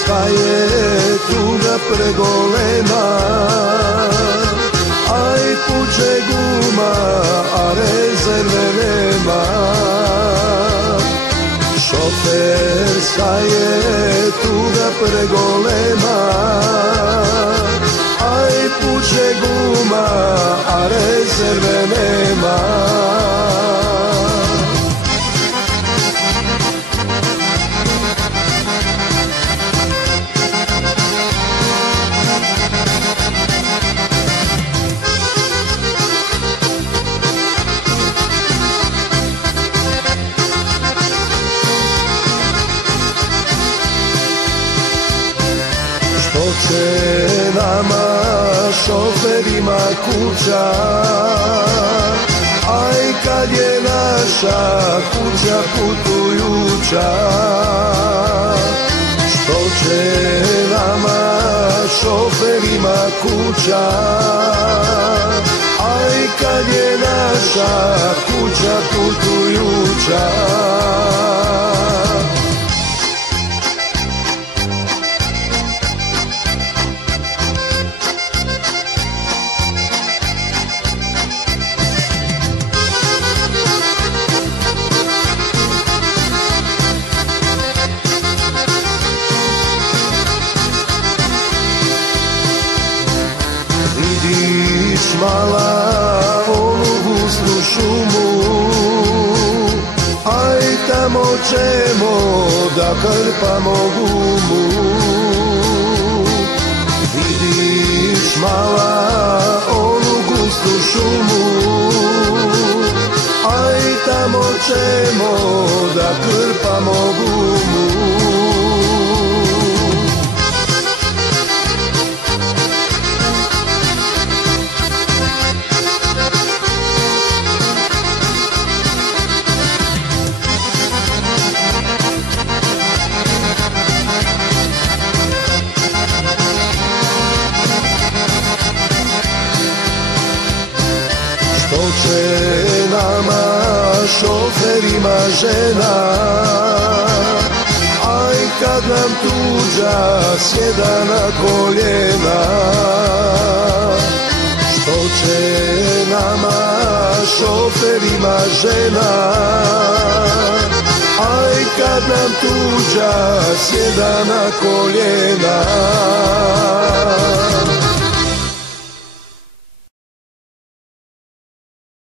Šoferska je tuga pregolema, aj puče guma, a rezerve nema. Šoferska je tuga pregolema, aj puče guma, a rezerve nema. Što će nama šoferima kuća, aj kad je naša kuća putujuća. Što će nama šoferima kuća, aj kad je naša kuća putujuća. Vidiš mala onu gusnu šumu, aj tamo ćemo da krpamo gumu. Vidiš mala onu gusnu šumu, aj tamo ćemo da krpamo gumu. Što će nama šoferima žena, aj kad nam tuđa sjeda na koljena. Što će nama šoferima žena, aj kad nam tuđa sjeda na koljena.